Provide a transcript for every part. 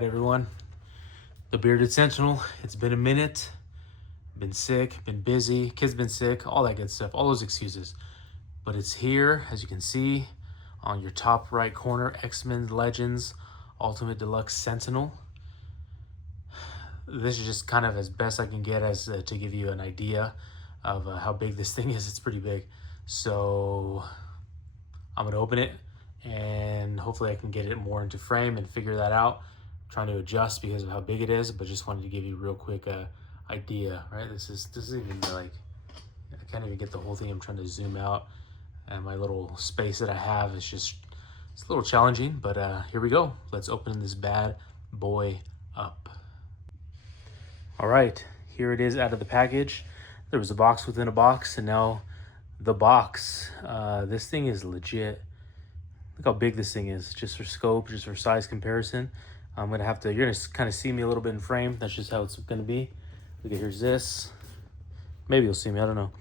right, everyone. The Bearded Sentinel. It's been a minute. Been sick, been busy, kids been sick, all that good stuff, all those excuses. But it's here, as you can see, on your top right corner, X-Men Legends Ultimate Deluxe Sentinel. This is just kind of as best I can get as to give you an idea of how big this thing is. It's pretty big. So I'm gonna open it and hopefully I can get it more into frame and figure that out. I'm trying to adjust because of how big it is, but just wanted to give you a real quick idea, right? This is even like, I can't even get the whole thing. I'm trying to zoom out and my little space that I have is just, it's a little challenging, but here we go. Let's open this bad boy up. All right, here it is out of the package. There was a box within a box, and now the box. This thing is legit. Look how big this thing is, just for scope, just for size comparison. I'm gonna have to, you're gonna kind of see me a little bit in frame. That's just how it's gonna be. Look at, here's this. Maybe you'll see me, I don't know.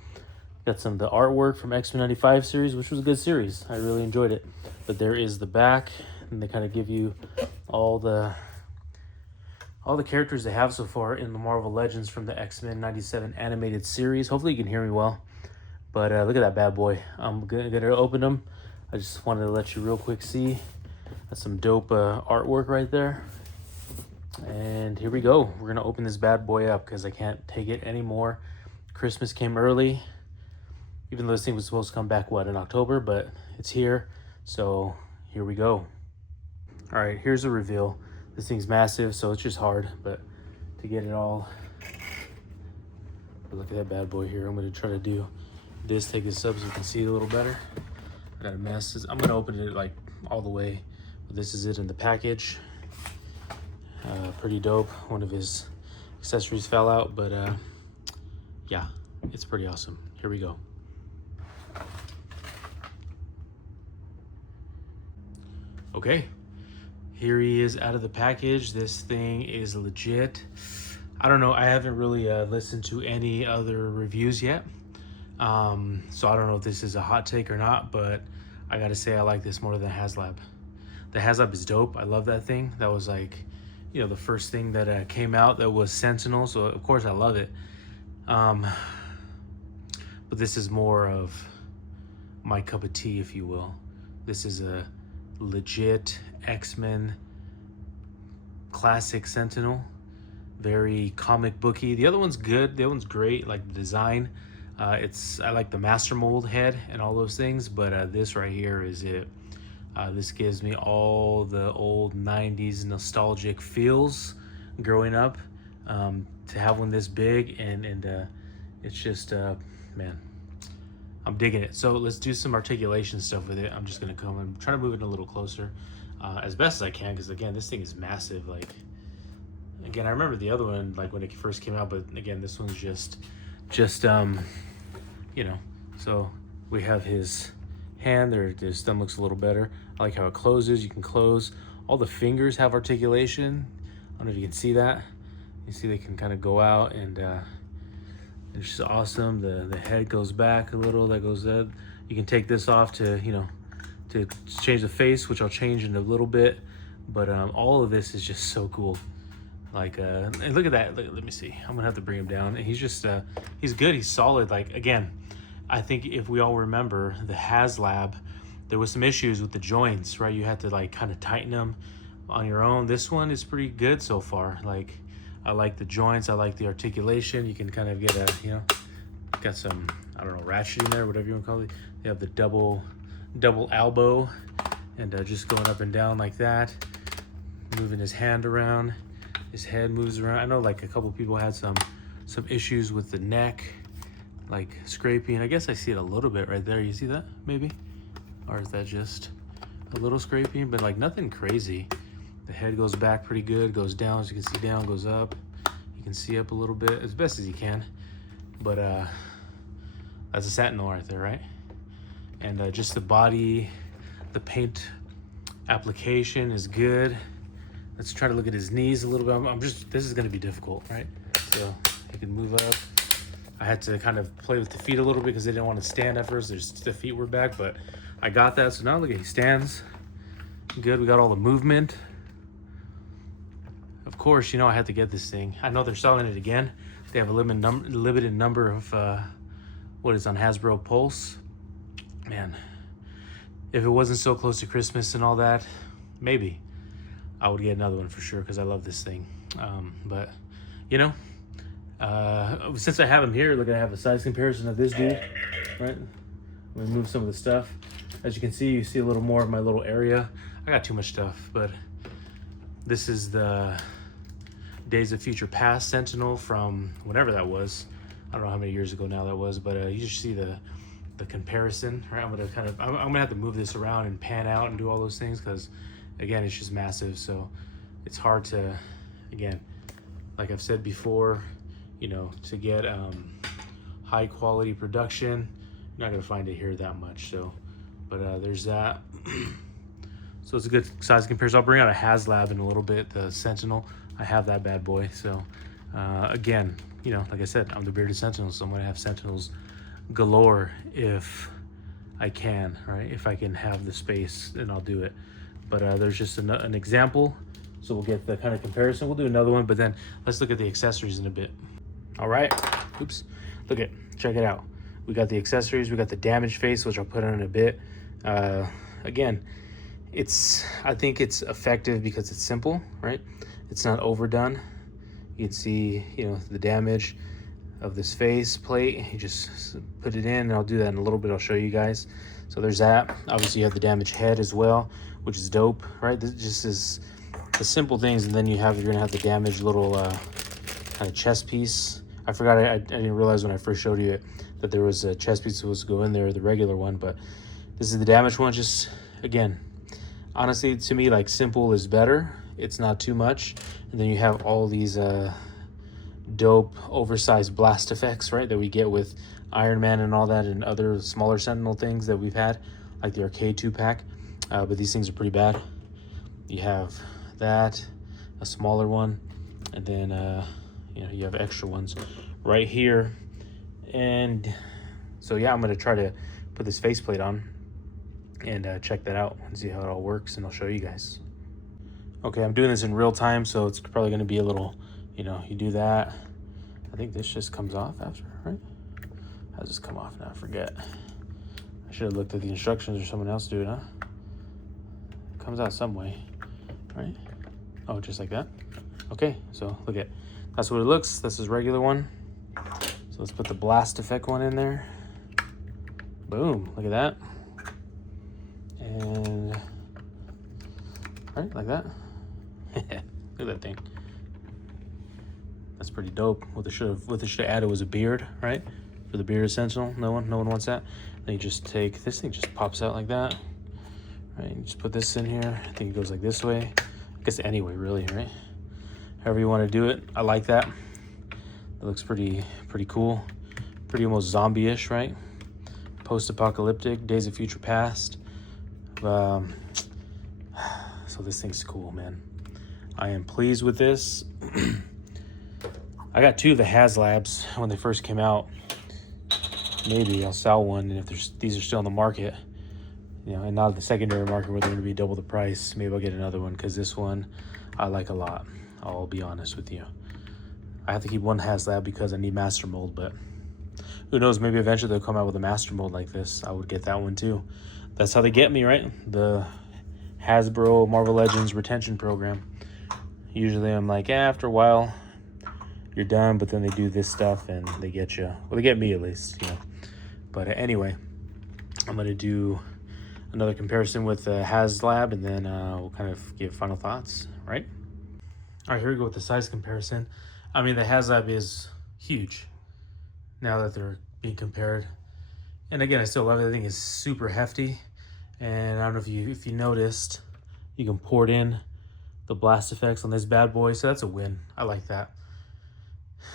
Got some of the artwork from X-Men 95 series, which was a good series. I really enjoyed it. But there is the back, and they kind of give you all the characters they have so far in the Marvel Legends from the X-Men 97 animated series. Hopefully you can hear me well. But look at that bad boy. I'm gonna open them. I just wanted to let you real quick see. That's some dope artwork right there. And here we go. We're gonna open this bad boy up because I can't take it anymore. Christmas came early, even though this thing was supposed to come back, what, in October, but it's here. So here we go. All right, here's a reveal. This thing's massive, so it's just hard, but to get it all, look at that bad boy here. I'm gonna try to do this, take this up so you can see it a little better. I got a mess. I'm gonna open it like all the way. But this is it in the package. Pretty dope. One of his accessories fell out, but yeah, it's pretty awesome. Here we go. Okay, here he is out of the package. This thing is legit. I don't know, I haven't really listened to any other reviews yet. So I don't know if this is a hot take or not, but I gotta say I like this more than HasLab. The HasLab is dope. I love that thing. That was like, you know, the first thing that came out that was Sentinel, so of course I love it. But this is more of my cup of tea, if you will. This is a legit X-Men classic Sentinel. Very comic booky. The other one's good. The other one's great, like the design. I like the master mold head and all those things, but this right here is it. This gives me all the old 90s nostalgic feels growing up. To have one this big and it's just, man, I'm digging it. So let's do some articulation stuff with it. I'm just gonna come and try to move it a little closer as best as I can, because again, this thing is massive. Like, again, I remember the other one, like when it first came out, but again, this one's just you know. So we have his hand there. His thumb looks a little better. I like how it closes. You can close. All the fingers have articulation. I don't know if you can see that. You see they can kind of go out, and it's just awesome. The head goes back a little. That goes up. You can take this off to, you know, to change the face, which I'll change in a little bit. But all of this is just so cool. Like, and look at that. Let me see. I'm gonna have to bring him down. And he's just, he's good. He's solid. Like, again, I think if we all remember the HasLab, there was some issues with the joints, right? You had to like kind of tighten them on your own. This one is pretty good so far. Like, I like the joints. I like the articulation. You can kind of get a, you know, got some, I don't know, ratchet in there, whatever you want to call it. They have the double elbow, and just going up and down like that, moving his hand around. His head moves around. I know like a couple people had some issues with the neck, like scraping. I guess I see it a little bit right there. You see that maybe? Or is that just a little scraping, but like nothing crazy. The head goes back pretty good, goes down, as you can see, down, goes up. You can see up a little bit, as best as you can. But that's a Sentinel right there, right? And just the body, the paint application is good. Let's try to look at his knees a little bit. This is gonna be difficult, right? So you can move up. I had to kind of play with the feet a little bit because they didn't want to stand at first. The feet were back, but I got that. So now look at, he stands. Good, we got all the movement. of course, you know I had to get this thing. I know they're selling it again. They have a limited number of what is on Hasbro Pulse. Man, if it wasn't so close to Christmas and all that, maybe I would get another one for sure because I love this thing. But you know, since I have him here, look, I have a size comparison of this dude. Right, let me move some of the stuff. As you can see, you see a little more of my little area. I got too much stuff, but this is the Days of Future Past Sentinel from whenever that was. I don't know how many years ago now that was, but you just see the comparison, right? I'm gonna have to move this around and pan out and do all those things because, again, it's just massive. So it's hard to, again, like I've said before, you know, to get high quality production, you're not gonna find it here that much. So, but there's that. So it's a good size comparison. I'll bring out a HasLab in a little bit, the Sentinel. I have that bad boy. So again, you know, like I said, I'm the Bearded Sentinel, so I'm gonna have Sentinels galore if I can, right? If I can have the space, then I'll do it. But there's just an example. So we'll get the kind of comparison. We'll do another one, but then let's look at the accessories in a bit. All right, oops, check it out. We got the accessories, we got the damaged face, which I'll put on in a bit. Again, I think it's effective because it's simple, right? It's not overdone. You can see, you know, the damage of this face plate. You just put it in, and I'll do that in a little bit. I'll show you guys. So there's that. Obviously you have the damaged head as well, which is dope, right? This just is the simple things, and then you're gonna have the damaged little kind of chest piece. I forgot, I didn't realize when I first showed you it that there was a chest piece supposed to go in there, the regular one, but this is the damaged one. Just, again, honestly, to me, like, simple is better. It's not too much. And then you have all these dope oversized blast effects, right, that we get with Iron Man and all that, and other smaller Sentinel things that we've had, like the arcade 2-pack. But these things are pretty bad. You have that, a smaller one, and then you know, you have extra ones right here. And so yeah, I'm gonna try to put this faceplate on and check that out and see how it all works, and I'll show you guys. Okay, I'm doing this in real time, so it's probably gonna be a little, you know, you do that. I think this just comes off after, right? How does this come off now? I forget. I should have looked at the instructions, or someone else do it, huh? It comes out some way, right? Oh, just like that? Okay, so look at, that's what it looks. This is regular one. So let's put the blast effect one in there. Boom, look at that. And, right, like that. Look at that thing. That's pretty dope. What they should have added was a beard, right? For the Bearded Sentinel. No one wants that. Then you just take, this thing just pops out like that. Right, you just put this in here. I think it goes like this way. I guess anyway, really, right? However you want to do it. I like that. It looks pretty cool. Pretty almost zombie-ish, right? Post-apocalyptic, Days of Future Past. So this thing's cool, man. I am pleased with this. I got 2 of the HasLabs when they first came out. Maybe I'll sell one, and if these are still on the market, you know, and not the secondary market where they're going to be double the price, maybe I'll get another one, because this one I like a lot. I'll be honest with you. I have to keep one HasLab because I need master mold, but who knows, maybe eventually they'll come out with a master mold like this. I would get that one too. That's how they get me, right? The Hasbro Marvel Legends retention program. Usually I'm like, after a while you're done, but then they do this stuff and they get you. Well, they get me at least, you know. But anyway, I'm gonna do another comparison with the HasLab, and then we'll kind of give final thoughts, right? All right, here we go with the size comparison. I mean, the HasLab is huge now that they're being compared. And again, I still love it. I think it's super hefty. And I don't know if you noticed, you can port in the blast effects on this bad boy. So that's a win. I like that.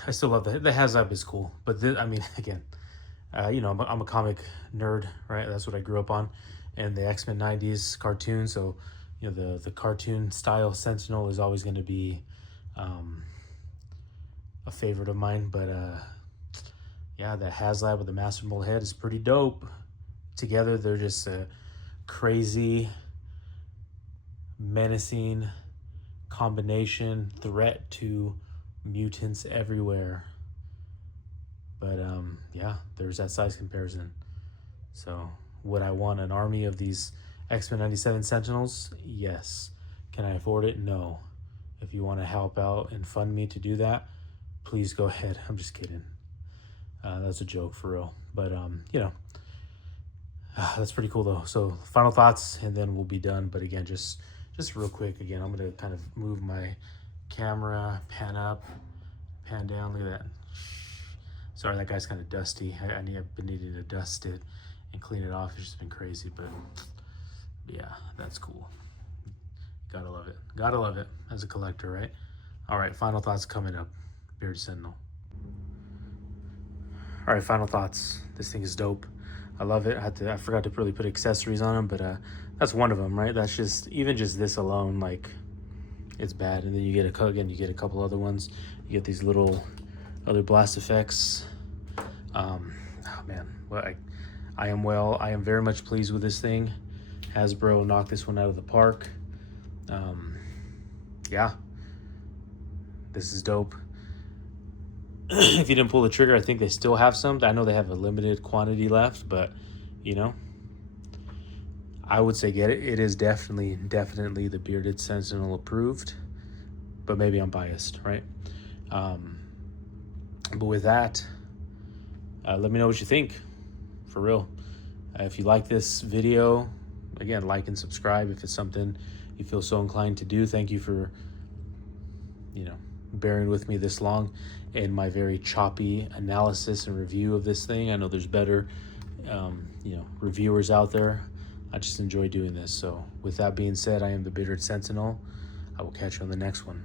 I still love the HasLab is cool. But I mean, again, you know, I'm a comic nerd, right? That's what I grew up on. And the X-Men 90s cartoon. So, you know, the cartoon style Sentinel is always going to be a favorite of mine. But yeah, the HasLab with the Master Mold head is pretty dope. Together, they're just a crazy, menacing, combination threat to mutants everywhere. But yeah, there's that size comparison. So would I want an army of these X-Men 97 Sentinels? Yes. Can I afford it? No. If you want to help out and fund me to do that, please go ahead. I'm just kidding. That's a joke for real. But you know, that's pretty cool though. So final thoughts, and then we'll be done. But again, just real quick. Again, I'm gonna kind of move my camera, pan up, pan down. Look at that. Sorry, that guy's kind of dusty. I've been needing to dust it and clean it off. It's just been crazy, but yeah, that's cool. Gotta love it. Gotta love it as a collector, right? All right, final thoughts coming up. Bearded Sentinel. All right, final thoughts. This thing is dope. I love it. I forgot to really put accessories on them, but that's one of them, right? That's just, even just this alone, like, it's bad. And then you get a couple other ones. You get these little other blast effects. Oh man, well, I am very much pleased with this thing. Hasbro knocked this one out of the park. Yeah, this is dope. If you didn't pull the trigger, I think they still have some. I know they have a limited quantity left, but you know, I would say get it. It is definitely the Bearded Sentinel approved, but maybe I'm biased, right? But with that, let me know what you think, for real. If you like this video, again, like and subscribe if it's something you feel so inclined to do. Thank you for, you know, bearing with me this long in my very choppy analysis and review of this thing. I know there's better, you know, reviewers out there. I just enjoy doing this. So with that being said, I am the Bearded Sentinel. I will catch you on the next one.